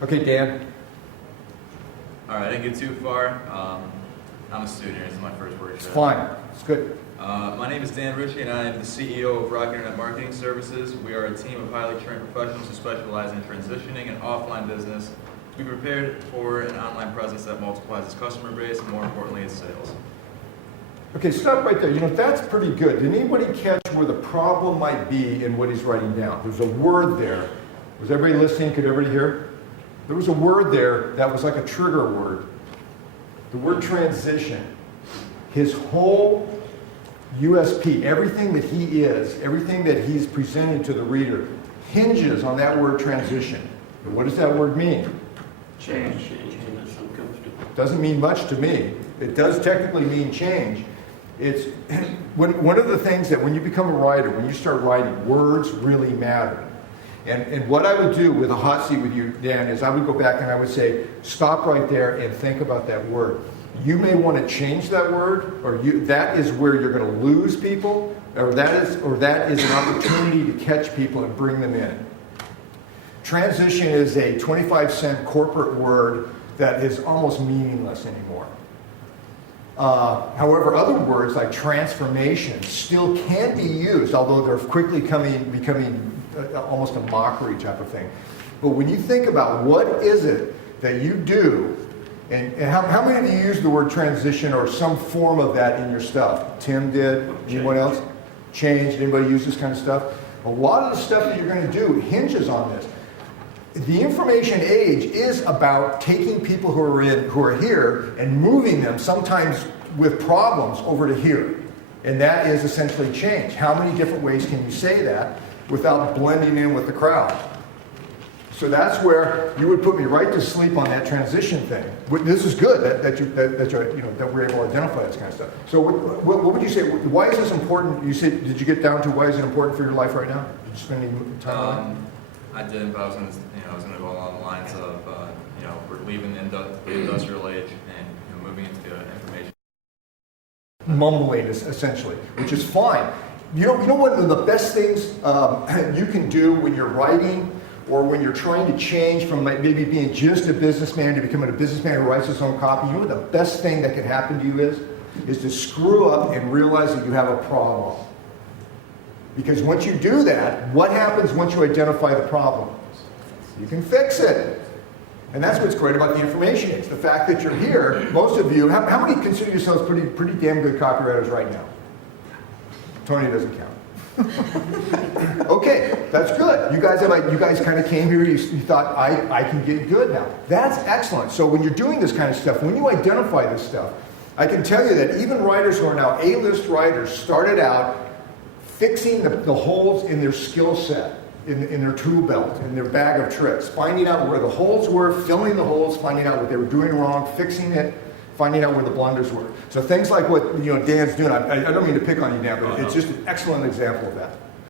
Okay, Dan. All right, I didn't get too far. I'm a student. This is my first workshop. It's fine. It's good. My name is Dan Ritchie, and I am the CEO of Rock Internet Marketing Services. We are a team of highly trained professionals who specialize in transitioning an offline business to be prepared for an online presence that multiplies its customer base and, more importantly, its sales. Okay, stop right there. You know, that's pretty good. Did anybody catch where the problem might be in what he's writing down? There's a word there. Was everybody listening? Could everybody hear? There was a word there that was like a trigger word. The word transition. His whole USP, everything that he is, everything that he's presenting to the reader, hinges on that word transition. And what does that word mean? Change. That's uncomfortable. Doesn't mean much to me. It does technically mean change. It's one of the things that when you become a writer, when you start writing, words really matter. And what I would do with a hot seat with you, Dan, is I would go back and I would say, stop right there and think about that word. You may want to change that word, or that is where you're going to lose people, or that is an opportunity to catch people and bring them in. Transition is a 25-cent corporate word that is almost meaningless anymore. However, other words like transformation still can be used, although they're quickly becoming almost a mockery type of thing. But when you think about what is it that you do, and how many of you use the word transition or some form of that in your stuff? Tim did. Anyone else? Change. Anybody use this kind of stuff? A lot of the stuff that you're going to do hinges on this. The information age is about taking people who are here and moving them, sometimes with problems, over to here. And that is essentially change. How many different ways can you say that without blending in with the crowd? So that's where you would put me right to sleep on that transition thing. This is good that we're able to identify this kind of stuff. So what would you say? Why is this important? You said, did you get down to why is it important for your life right now? Did you spend any time on it? I did, but I was going to go along the lines of, we're leaving the industrial age and moving into information. Mumbling, essentially, which is fine. You know one of the best things you can do when you're writing or when you're trying to change from maybe being just a businessman to becoming a businessman who writes his own copy, you know what the best thing that can happen to you is to screw up and realize that you have a problem. Because once you do that, what happens once you identify the problem? You can fix it. And that's what's great about the information age. The fact that you're here, most of you, how many consider yourselves pretty damn good copywriters right now? Tony doesn't count. Okay, that's good. You guys kind of came here, you thought, I can get good now. That's excellent. So when you're doing this kind of stuff, when you identify this stuff, I can tell you that even writers who are now A-list writers started out fixing the holes in their skill set, in their tool belt, in their bag of tricks, finding out where the holes were, filling the holes, finding out what they were doing wrong, fixing it, finding out where the blunders were. So things like what Dan's doing, I don't mean to pick on you, Dan, but it's just an excellent example of that.